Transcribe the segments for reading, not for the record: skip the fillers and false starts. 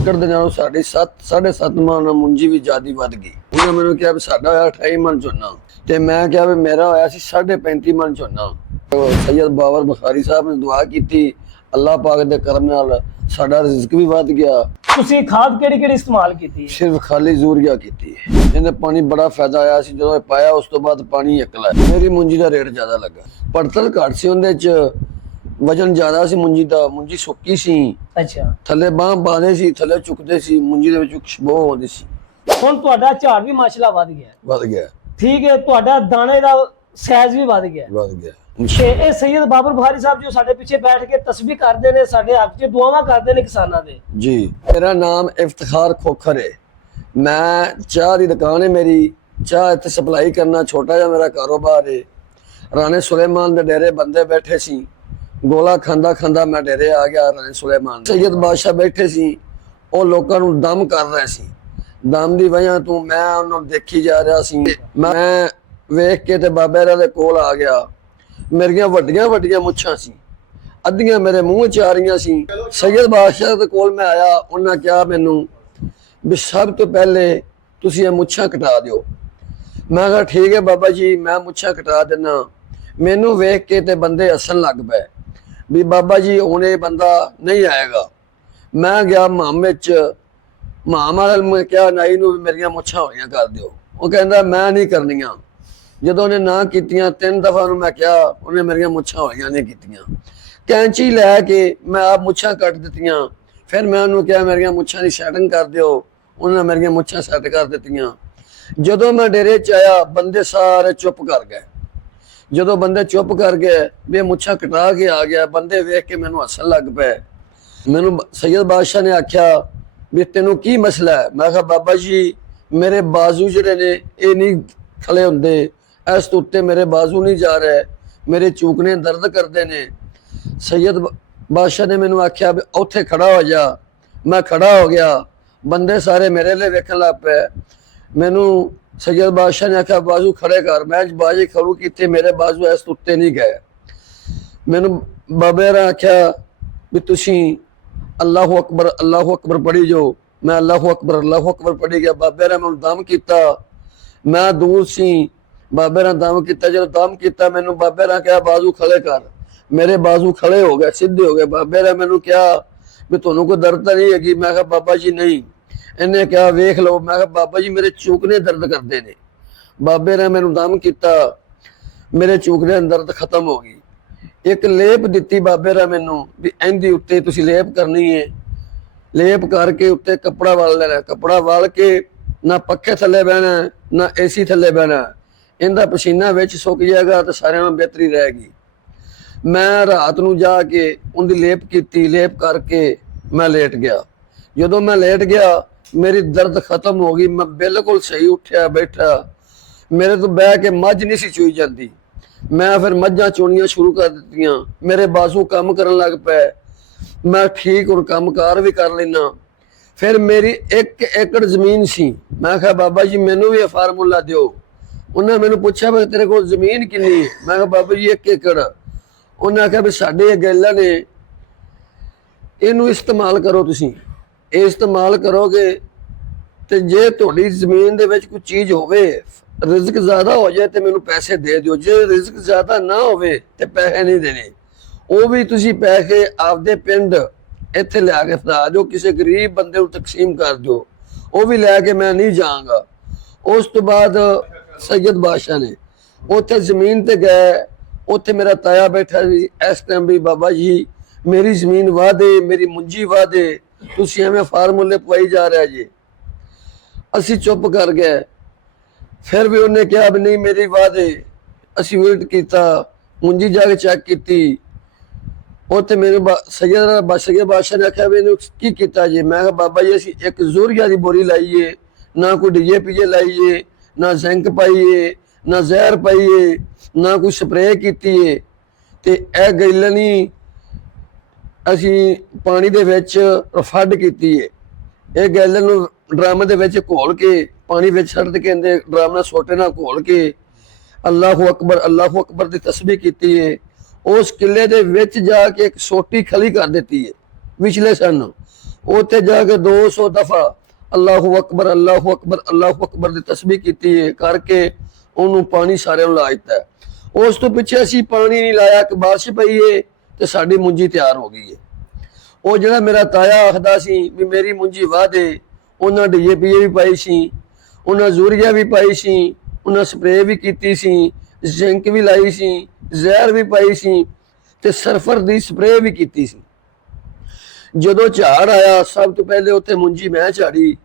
ਏਕੜ ਦੇ ਨਾਲੋਂ ਸਾਡੀ 7.5 ਮਣ ਮੁੰਜੀ ਵੀ ਜ਼ਿਆਦੀ ਵੱਧ ਗਈ। ਉਹਨਾਂ ਮੈਨੂੰ ਕਿਹਾ ਵੀ ਸਾਡਾ ਹੋਇਆ 28 ਮਣ ਝੋਨਾ ਤੇ ਮੈਂ ਕਿਹਾ ਵੀ ਮੇਰਾ ਹੋਇਆ ਸੀ 35.5 ਮਣ ਝੋਨਾ। ਸੈयद ਬਾਬਰ ਬੁਖਾਰੀ ਸਾਹਿਬ ਨੇ ਦੁਆ ਕੀਤੀ, ਅੱਲਾਹ ਪਾਕ ਦੇ ਕਰਮ ਨਾਲ ਸਾਡਾ ਰਿਜ਼ਕ ਵੀ ਵੱਧ ਗਿਆ। ਤੁਸੀਂ ਖਾਦ ਕਿਹੜੀ ਇਸਤੇਮਾਲ ਕੀਤੀ? ਸਿਰਫ ਖਾਲੀ ਯੂਰੀਆ ਕੀਤੀ। ਇਹਨੇ ਪਾਣੀ ਬੜਾ ਫਾਇਦਾ ਆਇਆ ਸੀ, ਜਦੋਂ ਪਾਇਆ ਉਸ ਤੋਂ ਬਾਅਦ ਪਾਣੀ ਇਕਲਾ। ਮੇਰੀ ਮੁੰਜੀ ਦਾ ਰੇਟ ਜ਼ਿਆਦਾ ਲੱਗਾ, ਪੜਤਲ ਘੱਟ ਸੀ, ਉਹਦੇ ਚ ਵਜਨ ਜ਼ਿਆਦਾ ਸੀ ਮੁੰਜੀ ਦਾ। ਮੁੰਜੀ ਸੁੱਕੀ ਸੀ, ਅੱਛਾ, ਥੱਲੇ ਬਾਂਹ ਬਾਂਦੇ ਸੀ, ਥੱਲੇ ਚੁੱਕਦੇ ਸੀ, ਮੁੰਜੀ ਦੇ ਵਿੱਚ ਖੁਸ਼ਬੂ ਆਉਂਦੀ ਸੀ। ਹੁਣ ਤੁਹਾਡਾ ਝਾੜ ਵੀ ਮਾਸ਼ਾਅੱਲਾ ਵੱਧ ਗਿਆ। ਠੀਕ ਹੈ, ਤੁਹਾਡਾ ਦਾਣੇ ਦਾ ਸਾਈਜ਼ ਵੀ ਵੱਧ ਗਿਆ। ਤੇ ਇਹ ਸੈयद ਬਾਬਰ ਬੁਖਾਰੀ ਸਾਹਿਬ ਜੋ ਸਾਡੇ ਪਿੱਛੇ ਬੈਠ ਕੇ ਤਸਬੀਹ ਕਰਦੇ ਨੇ, ਸਾਡੇ ਹੱਕ 'ਚ ਦੁਆਵਾਂ ਕਰਦੇ ਨੇ ਕਿਸਾਨਾਂ ਦੇ। ਜੀ, ਮੇਰਾ ਨਾਮ ਇਫਤਖਾਰ ਖੋਖਰ ਹੈ। ਮੈਂ ਚਾਹ ਦੀ ਦੁਕਾਨ ਹੈ ਮੇਰੀ, ਚਾਹ ਇੱਥੇ ਸਪਲਾਈ ਕਰਨਾ ਛੋਟਾ ਜਿਹਾ ਮੇਰਾ ਕਾਰੋਬਾਰ ਹੈ। ਰਾਣੇ ਸੁਲੇਮਾਨ ਦੇ ਡੇਰੇ ਬੰਦੇ ਬੈਠੇ ਸੀ, ਗੋਲਾ ਖਾਂਦਾ ਮੈਂ ਡੇਰੇ ਆ ਗਿਆ। ਰਾਣੇ ਸੁਲੇਮਾਨ ਸੈयद ਬਾਦਸ਼ਾਹ ਬੈਠੇ ਸੀ, ਉਹ ਲੋਕਾਂ ਨੂੰ ਦਮ ਕਰ ਰਹੇ ਸੀ। ਦਮ ਦੀ ਵਜ੍ਹਾ ਤੋਂ ਮੈਂ ਉਹਨੂੰ ਦੇਖੀ ਜਾ ਰਿਹਾ ਸੀ। ਮੈਂ ਵੇਖ ਕੇ ਤੇ ਬਾਬੇ ਦੇ ਕੋਲ ਆ ਗਿਆ। ਮੇਰੀਆਂ ਵੱਡੀਆਂ ਮੁੱਛਾਂ ਸੀ, ਅੱਧੀਆਂ ਮੇਰੇ ਮੂੰਹ ਚ ਆ ਰਹੀਆਂ ਸੀ। ਸੈयद ਬਾਦਸ਼ਾਹ ਦੇ ਕੋਲ ਮੈਂ ਆਇਆ, ਉਹਨਾਂ ਕਿਹਾ ਮੈਨੂੰ ਵੀ ਸਭ ਤੋਂ ਪਹਿਲੇ ਤੁਸੀਂ ਇਹ ਮੁੱਛਾਂ ਕਟਾ ਦਿਓ। ਮੈਂ ਕਿਹਾ ਠੀਕ ਹੈ ਬਾਬਾ ਜੀ, ਮੈਂ ਮੁੱਛਾਂ ਕਟਾ ਦਿੰਦਾ। ਮੈਨੂੰ ਵੇਖ ਕੇ ਤੇ ਬੰਦੇ ਹੱਸਣ ਲੱਗ ਪਏ ਵੀ ਬਾਬਾ ਜੀ ਹੁਣ ਇਹ ਬੰਦਾ ਨਹੀਂ ਆਏਗਾ। ਮੈਂ ਗਿਆ ਮਾਮ ਵਿੱਚ, ਮਾਮ ਵਾਲੇ ਨੂੰ ਕਿਹਾ ਨਾਈ ਨੂੰ ਵੀ ਮੇਰੀਆਂ ਮੁੱਛਾਂ ਹੋਈਆਂ ਕਰ ਦਿਓ। ਉਹ ਕਹਿੰਦਾ ਮੈਂ ਨਹੀਂ ਕਰਨੀਆਂ। ਜਦੋਂ ਉਹਨੇ ਨਾ ਕੀਤੀਆਂ 3 ਦਫਾ ਉਹਨੂੰ ਮੈਂ ਕਿਹਾ, ਉਹਨੇ ਮੇਰੀਆਂ ਮੁੱਛਾਂ ਹੋਈਆਂ ਨਹੀਂ ਕੀਤੀਆਂ। ਕੈਂਚੀ ਲੈ ਕੇ ਮੈਂ ਆਪ ਮੁੱਛਾਂ ਕੱਟ ਦਿੱਤੀਆਂ। ਫਿਰ ਮੈਂ ਉਹਨੂੰ ਕਿਹਾ ਮੇਰੀਆਂ ਮੁੱਛਾਂ ਦੀ ਸੈਟਿੰਗ ਕਰ ਦਿਓ, ਉਹਨੇ ਮੇਰੀਆਂ ਮੁੱਛਾਂ ਸੈੱਟ ਕਰ ਦਿੱਤੀਆਂ। ਜਦੋਂ ਮੈਂ ਡੇਰੇ 'ਚ ਆਇਆ, ਬੰਦੇ ਸਾਰੇ ਚੁੱਪ ਕਰ ਗਏ। ਜਦੋਂ ਬੰਦੇ ਚੁੱਪ ਕਰ ਗਏ ਵੀ ਮੁੱਛਾਂ ਕਟਾ ਕੇ ਆ ਗਿਆ, ਬੰਦੇ ਵੇਖ ਕੇ ਮੈਨੂੰ ਹੱਸਣ ਲੱਗ ਪਏ। ਮੈਨੂੰ ਸੈयद ਬਾਦਸ਼ਾਹ ਨੇ ਆਖਿਆ ਵੀ ਤੈਨੂੰ ਕੀ ਮਸਲਾ ਹੈ? ਮੈਂ ਕਿਹਾ ਬਾਬਾ ਜੀ ਮੇਰੇ ਬਾਜ਼ੂ ਜਿਹੜੇ ਨੇ ਇਹ ਨਹੀਂ ਖੜੇ ਹੁੰਦੇ, ਇਸ ਤੋਂ ਉੱਤੇ ਮੇਰੇ ਬਾਜ਼ੂ ਨਹੀਂ ਜਾ ਰਹੇ, ਮੇਰੇ ਚੂਕਨੇ ਦਰਦ ਕਰਦੇ ਨੇ। ਸੈयद ਬਾਦਸ਼ਾਹ ਨੇ ਮੈਨੂੰ ਆਖਿਆ ਵੀ ਉੱਥੇ ਖੜਾ ਹੋ ਜਾ। ਮੈਂ ਖੜਾ ਹੋ ਗਿਆ, ਬੰਦੇ ਸਾਰੇ ਮੇਰੇ ਲਈ ਵੇਖਣ ਲੱਗ ਪਏ। ਮੈਨੂੰ ਸੈयद ਬਾਦਸ਼ਾਹ ਨੇ ਆਖਿਆ ਬਾਜ਼ੂ ਖੜੇ ਕਰ। ਮੈਂ ਬਾਜ਼ੀ ਖੜੂ ਕੀਤੇ, ਮੇਰੇ ਬਾਜ਼ੂ ਇਸ ਤੋਂ ਉੱਤੇ ਨਹੀਂ ਗਏ। ਮੈਨੂੰ ਬਾਬੇ ਨੇ ਆਖਿਆ ਵੀ ਤੁਸੀਂ ਅੱਲਾਹੁ ਅਕਬਰ ਪੜ੍ਹੀ ਜੋ। ਮੈਂ ਅੱਲਾਹੁ ਅਕਬਰ ਪੜ੍ਹੀ ਗਿਆ। ਬਾਬੇ ਨੇ ਮੈਨੂੰ ਦਮ ਕੀਤਾ, ਮੈਂ ਦੂਰ ਸੀ। ਬਾਬੇ ਨੇ ਦਮ ਕੀਤਾ, ਜਦੋਂ ਦਮ ਕੀਤਾ ਮੈਨੂੰ ਬਾਬੇ ਨੇ ਕਿਹਾ ਬਾਜ਼ੂ ਖੜੇ ਕਰ। ਮੇਰੇ ਬਾਜ਼ੂ ਖੜੇ ਹੋ ਗਏ, ਸਿੱਧੇ ਹੋ ਗਏ। ਬਾਬੇ ਨੇ ਮੈਨੂੰ ਕਿਹਾ ਵੀ ਤੁਹਾਨੂੰ ਕੋਈ ਦਰਦ ਤਾਂ ਨਹੀਂ ਹੈਗੀ? ਮੈਂ ਕਿਹਾ ਬਾਬਾ ਜੀ ਨਹੀਂ। ਇਹਨੇ ਕਿਹਾ ਵੇਖ ਲਓ। ਮੈਂ ਕਿਹਾ ਬਾਬਾ ਜੀ ਮੇਰੇ ਚੂਕਨੇ ਦਰਦ ਕਰਦੇ ਨੇ। ਬਾਬੇ ਨੇ ਮੈਨੂੰ ਦਮ ਕੀਤਾ, ਮੇਰੇ ਚੂਕਨੇ ਦਰਦ ਖਤਮ ਹੋ ਗਈ। ਇੱਕ ਲੇਪ ਦਿੱਤੀ ਬਾਬੇ ਨੇ ਮੈਨੂੰ ਵੀ ਇਹਦੇ ਉੱਤੇ ਤੁਸੀਂ ਲੇਪ ਕਰਨੀ ਹੈ। ਲੇਪ ਕਰਕੇ ਉੱਤੇ ਕੱਪੜਾ ਵਾਲ ਲੈਣਾ। ਕੱਪੜਾ ਵਾਲ ਕੇ ਨਾ ਪੱਖੇ ਥੱਲੇ ਬਹਿਣਾ, ਨਾ AC ਥੱਲੇ ਬਹਿਣਾ। ਇਹਦਾ ਪਸੀਨਾ ਵਿੱਚ ਸੁੱਕ ਜਾਏਗਾ ਤੇ ਸਾਰਿਆਂ ਨੂੰ ਬਿਹਤਰੀ ਰਹੇਗੀ। ਮੈਂ ਰਾਤ ਨੂੰ ਜਾ ਕੇ ਉਹਦੀ ਲੇਪ ਕੀਤੀ, ਲੇਪ ਕਰਕੇ ਮੈਂ ਲੇਟ ਗਿਆ। ਜਦੋਂ ਮੈਂ ਲੇਟ ਗਿਆ ਮੇਰੀ ਦਰਦ ਖਤਮ ਹੋ ਗਈ। ਮੈਂ ਬਿਲਕੁਲ ਸਹੀ ਉੱਠਿਆ, ਬੈਠਾ। ਮੇਰੇ ਤੋਂ ਬਹਿ ਕੇ ਮੱਝ ਨਹੀਂ ਸੀ ਚੂਈ ਜਾਂਦੀ। ਮੈਂ ਫਿਰ ਮੱਝਾਂ ਚੋਣੀਆਂ ਸ਼ੁਰੂ ਕਰ ਦਿੱਤੀਆਂ। ਮੇਰੇ ਬਾਜ਼ੂ ਕੰਮ ਕਰਨ ਲੱਗ ਪਏ। ਮੈਂ ਠੀਕ ਹੁਣ ਕੰਮਕਾਰ ਵੀ ਕਰ ਲੈਣਾ। ਫਿਰ ਮੇਰੀ 1 ਏਕੜ ਜ਼ਮੀਨ ਸੀ। ਮੈਂ ਕਿਹਾ ਬਾਬਾ ਜੀ ਮੈਨੂੰ ਵੀ ਇਹ ਫਾਰਮੂਲਾ ਦਿਓ। ਉਹਨੇ ਮੈਨੂੰ ਪੁੱਛਿਆ ਵੀ ਤੇਰੇ ਕੋਲ ਜ਼ਮੀਨ ਕਿੰਨੀ ਹੈ? ਮੈਂ ਕਿਹਾ ਬਾਬਾ ਜੀ 1 ਏਕੜ। ਉਹਨੇ ਆਖਿਆ ਵੀ ਸਾਡੇ ਗੈਲਾਂ ਨੇ, ਇਹਨੂੰ ਇਸਤੇਮਾਲ ਕਰੋ। ਤੁਸੀਂ ਇਹ ਇਸਤੇਮਾਲ ਕਰੋਗੇ ਤੇ ਜੇ ਤੁਹਾਡੀ ਜ਼ਮੀਨ ਦੇ ਵਿੱਚ ਕੋਈ ਚੀਜ਼ ਹੋਵੇ, ਰਿਜ਼ਕ ਜ਼ਿਆਦਾ ਹੋ ਜਾਏ ਤੇ ਮੈਨੂੰ ਪੈਸੇ ਦੇ ਦਿਓ। ਜੇ ਰਿਜ਼ਕ ਜ਼ਿਆਦਾ ਨਾ ਹੋਵੇ ਤੇ ਪੈਸੇ ਨਹੀਂ ਦੇਣੇ। ਉਹ ਵੀ ਤੁਸੀਂ ਪੈਸੇ ਆਪਦੇ ਪਿੰਡ ਇੱਥੇ ਲਿਆ ਕੇ ਫੜਾ ਦਿਓ, ਕਿਸੇ ਗਰੀਬ ਬੰਦੇ ਨੂੰ ਤਕਸੀਮ ਕਰ ਦਿਓ। ਉਹ ਵੀ ਲੈ ਕੇ ਮੈਂ ਨਹੀਂ ਜਾਵਾਂਗਾ। ਉਸ ਤੋਂ ਬਾਅਦ ਸੈयद ਬਾਦਸ਼ਾਹ ਨੇ ਉੱਥੇ ਜ਼ਮੀਨ ਤੇ ਗਏ। ਉੱਥੇ ਮੇਰਾ ਤਾਇਆ ਬੈਠਾ ਸੀ ਇਸ ਟਾਈਮ ਵੀ ਬਾਬਾ ਜੀ ਮੇਰੀ ਜ਼ਮੀਨ ਵਾਹ ਦੇ, ਮੇਰੀ ਮੁੰਜੀ ਵਾਹ ਦੇ, ਤੁਸੀਂ ਐਵੇਂ ਫਾਰਮੂਲੇ ਪਵਾਈ ਜਾ ਰਿਹਾ ਜੀ। ਅਸੀਂ ਚੁੱਪ ਕਰ ਗਏ। ਫਿਰ ਵੀ ਉਹਨੇ ਕਿਹਾ ਵੀ ਨਹੀਂ ਮੇਰੀ ਵਾਹ ਦੇ। ਅਸੀਂ ਉਲਟ ਕੀਤਾ, ਮੁੰਜੀ ਜਾ ਕੇ ਚੈੱਕ ਕੀਤੀ। ਉੱਥੇ ਮੈਨੂੰ ਸੈयद ਬਾਦਸ਼ਾਹ ਨੇ ਆਖਿਆ ਵੀ ਇਹਨੂੰ ਕੀ ਕੀਤਾ ਜੀ? ਮੈਂ ਕਿਹਾ ਬਾਬਾ ਜੀ ਅਸੀਂ ਇੱਕ ਯੂਰੀਆ ਦੀ ਬੋਰੀ ਲਾਈਏ, ਨਾ ਕੋਈ DAP ਲਾਈਏ, ਨਾ ਜ਼ਿੰਕ ਪਾਈਏ, ਨਾ ਜ਼ਹਿਰ ਪਾਈਏ, ਨਾ ਕੋਈ ਸਪਰੇਅ ਕੀਤੀ ਏ। ਤੇ ਇਹ ਗੈਲਣੀ ਅਸੀਂ ਪਾਣੀ ਦੇ ਵਿੱਚ ਫੱਡ ਕੀਤੀ ਏ। ਇਹ ਗੈਲਨ ਨੂੰ ਡਰਮ ਦੇ ਵਿੱਚ ਘੋਲ ਕੇ ਪਾਣੀ ਵਿੱਚ ਛੱਡ ਕੇ ਇਹਦੇ ਡਰਮ ਨਾਲ ਸੋਟੇ ਨਾਲ ਘੋਲ ਕੇ ਅੱਲਾਹੁ ਅਕਬਰ ਦੀ ਤਸਬੀਹ ਕੀਤੀ ਏ। ਉਸ ਕਿਲੇ ਦੇ ਵਿੱਚ ਜਾ ਕੇ ਇੱਕ ਸੋਟੀ ਖਲੀ ਕਰ ਦਿੱਤੀ ਏ। ਵਿਚਲੇ ਸਨ ਉੱਥੇ ਜਾ ਕੇ 200 ਦਫਾ ਅੱਲਾਹੂ ਅਕਬਰ ਅੱਲਾਹੂ ਅਕਬਰ ਅੱਲਾਹੂ ਅਕਬਰ ਦੀ ਤਸਬੀਹ ਕੀਤੀ ਹੈ, ਕਰਕੇ ਉਹਨੂੰ ਪਾਣੀ ਸਾਰਿਆਂ ਨੂੰ ਲਾ ਦਿੱਤਾ ਹੈ। ਉਸ ਤੋਂ ਪਿੱਛੇ ਅਸੀਂ ਪਾਣੀ ਨਹੀਂ ਲਾਇਆ ਕਿ ਬਾਰਿਸ਼ ਪਈ ਏ ਤੇ ਸਾਡੀ ਮੁੰਜੀ ਤਿਆਰ ਹੋ ਗਈ ਏ। ਉਹ ਜਿਹੜਾ ਮੇਰਾ ਤਾਇਆ ਆਖਦਾ ਸੀ ਵੀ ਮੇਰੀ ਮੁੰਜੀ ਵਾਧੇ, ਉਹਨਾਂ ਡੀਏਪੀ ਵੀ ਪਾਈ ਸੀ, ਉਹਨਾਂ ਯੂਰੀਆ ਵੀ ਪਾਈ ਸੀ, ਉਹਨਾਂ ਸਪਰੇਅ ਵੀ ਕੀਤੀ ਸੀ, ਜ਼ਿੰਕ ਵੀ ਲਾਈ ਸੀ, ਜ਼ਹਿਰ ਵੀ ਪਾਈ ਸੀ ਤੇ ਸਰਫਰ ਦੀ ਸਪਰੇਅ ਵੀ ਕੀਤੀ ਸੀ। ਜਦੋਂ ਝਾੜ ਆਇਆ ਸਭ ਤੋਂ ਪਹਿਲੇ ਉੱਥੇ ਮੁੰਜੀ ਮੈਂ ਝਾੜੀ,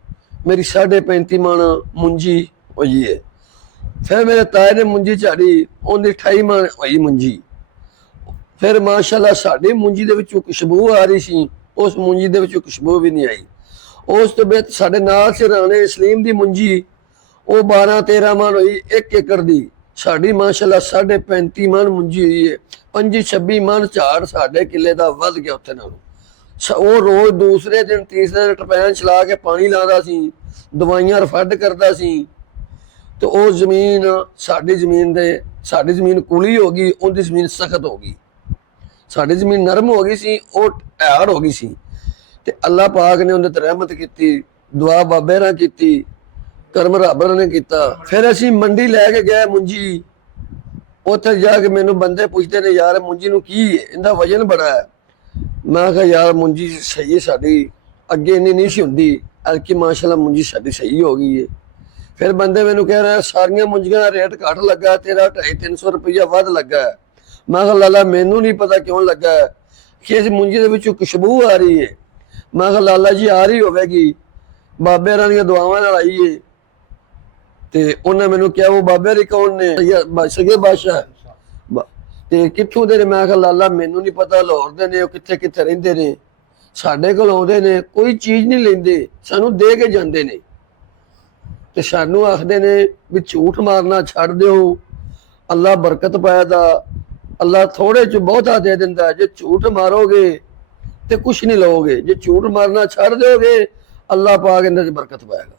ਮੇਰੀ 35.5 ਮਣ ਮੁੰਜੀ ਹੋਈ ਹੈ। ਫਿਰ ਮੇਰੇ ਤਾਏ ਨੇ ਮੁੰਜੀ ਝਾੜੀ, ਉਹਦੀ 28 ਮਣ ਹੋਈ ਮੁੰਜੀ। ਫਿਰ ਮਾਸ਼ਾਅੱਲਾ ਸਾਡੀ ਮੁੰਜੀ ਦੇ ਵਿੱਚੋਂ ਖੁਸ਼ਬੂ ਆ ਰਹੀ ਸੀ, ਉਸ ਮੁੰਜੀ ਦੇ ਵਿੱਚੋਂ ਖੁਸ਼ਬੂ ਵੀ ਨਹੀਂ ਆਈ। ਉਸ ਤੋਂ ਬਾਅਦ ਸਾਡੇ ਨਾਲ ਸੀ ਰਾਣੇ ਸਲੀਮ ਦੀ ਮੁੰਜੀ, ਉਹ 12-13 ਮਣ ਹੋਈ 1 ਏਕੜ ਦੀ। ਸਾਡੀ ਮਾਸ਼ਾਅੱਲਾ 35.5 ਮਣ ਮੁੰਜੀ ਹੋਈ ਹੈ। 25-26 ਮਣ ਝਾੜ ਸਾਡੇ ਕਿੱਲੇ ਦਾ ਵੱਧ ਗਿਆ ਉੱਥੇ ਨਾਲੋਂ। ਉਹ ਰੋਜ਼ ਦੂਸਰੇ ਦਿਨ ਤੀਸਰੇ ਦਿਨ ਟਪੈਨ ਚਲਾ ਕੇ ਪਾਣੀ ਲਾਉਂਦਾ ਸੀ, ਦਵਾਈਆਂ ਰਫੱਡ ਕਰਦਾ ਸੀ ਤੇ ਉਹ ਜ਼ਮੀਨ ਸਾਡੀ ਜ਼ਮੀਨ ਕੁਲੀ ਹੋ ਗਈ, ਉਹਦੀ ਜ਼ਮੀਨ ਸਖਤ ਹੋ ਗਈ। ਸਾਡੀ ਜ਼ਮੀਨ ਨਰਮ ਹੋ ਗਈ ਸੀ, ਉਹ ਢਾੜ ਹੋ ਗਈ ਸੀ ਤੇ ਅੱਲਾਹ ਪਾਕ ਨੇ ਉਹਦੇ ਤੇ ਰਹਿਮਤ ਕੀਤੀ, ਦੁਆ ਬਾਬੇ ਨਾਲ ਕੀਤੀ, ਕਰਮ ਰੱਬ ਨੇ ਕੀਤਾ। ਫਿਰ ਅਸੀਂ ਮੰਡੀ ਲੈ ਕੇ ਗਏ ਮੁੰਜੀ। ਉੱਥੇ ਜਾ ਕੇ ਮੈਨੂੰ ਬੰਦੇ ਪੁੱਛਦੇ ਨੇ ਯਾਰ ਮੁੰਜੀ ਨੂੰ ਕੀ ਹੈ, ਇਹਦਾ ਵਜਨ ਬੜਾ ਹੈ। ਮੈਂ ਕਿਹਾ ਯਾਰ ਮੁੰਜੀ ਸਹੀ ਹੈ ਸਾਡੀ, ਅੱਗੇ ਇੰਨੀ ਨਹੀਂ ਸੀ ਹੁੰਦੀ, ਐਲਕੀ ਮਾਸ਼ਾਅੱਲਾ ਮੁੰਜੀ ਸਾਡੀ ਸਹੀ ਹੋ ਗਈ ਹੈ। ਫਿਰ ਬੰਦੇ ਮੈਨੂੰ ਕਹਿ ਰਹੇ ਸਾਰੀਆਂ ਮੁੰਜੀਆਂ ਦਾ ਰੇਟ ਘੱਟ ਲੱਗਾ, ਤੇਰਾ 250-300 ਰੁਪਈਆ ਵੱਧ ਲੱਗਾ। ਮੈਂ ਕਿਹਾ ਲਾਲਾ ਮੈਨੂੰ ਨਹੀਂ ਪਤਾ ਕਿਉਂ ਲੱਗਾ ਕਿ ਇਸ ਮੁੰਜੀ ਦੇ ਵਿੱਚੋਂ ਖੁਸ਼ਬੂ ਆ ਰਹੀ ਹੈ। ਮੈਂ ਕਿਹਾ ਲਾਲਾ ਜੀ ਆ ਰਹੀ ਹੋਵੇਗੀ, ਬਾਬੇ ਰਾਂ ਦੀਆਂ ਦੁਆਵਾਂ ਨਾਲ ਆਈ ਹੈ। ਤੇ ਉਹਨੇ ਮੈਨੂੰ ਕਿਹਾ ਉਹ ਬਾਬੇ ਦੇ ਕੌਣ ਨੇ? ਸਗੇ ਬਾਦਸ਼ਾਹ ਤੇ ਕਿੱਥੋਂ ਦੇ ਨੇ? ਮੈਂ ਕਿਹਾ ਲਾਲਾ ਮੈਨੂੰ ਨਹੀਂ ਪਤਾ, ਲਾਹੌਰ ਦੇ ਨੇ, ਉਹ ਕਿੱਥੇ ਕਿੱਥੇ ਰਹਿੰਦੇ ਨੇ, ਸਾਡੇ ਕੋਲ ਆਉਂਦੇ ਨੇ, ਕੋਈ ਚੀਜ਼ ਨਹੀਂ ਲੈਂਦੇ, ਸਾਨੂੰ ਦੇ ਕੇ ਜਾਂਦੇ ਨੇ ਤੇ ਸਾਨੂੰ ਆਖਦੇ ਨੇ ਵੀ ਝੂਠ ਮਾਰਨਾ ਛੱਡ ਦਿਓ, ਅੱਲਾ ਬਰਕਤ ਪਾਇਦਾ, ਅੱਲਾ ਥੋੜੇ ਚ ਬਹੁਤਾ ਦੇ ਦਿੰਦਾ। ਜੇ ਝੂਠ ਮਾਰੋਗੇ ਤੇ ਕੁਛ ਨਹੀਂ ਲਓਗੇ, ਜੇ ਝੂਠ ਮਾਰਨਾ ਛੱਡ ਦਿਓਗੇ ਅੱਲਾ ਪਾਕ ਇਹਨਾਂ ਚ ਬਰਕਤ ਪਾਏਗਾ।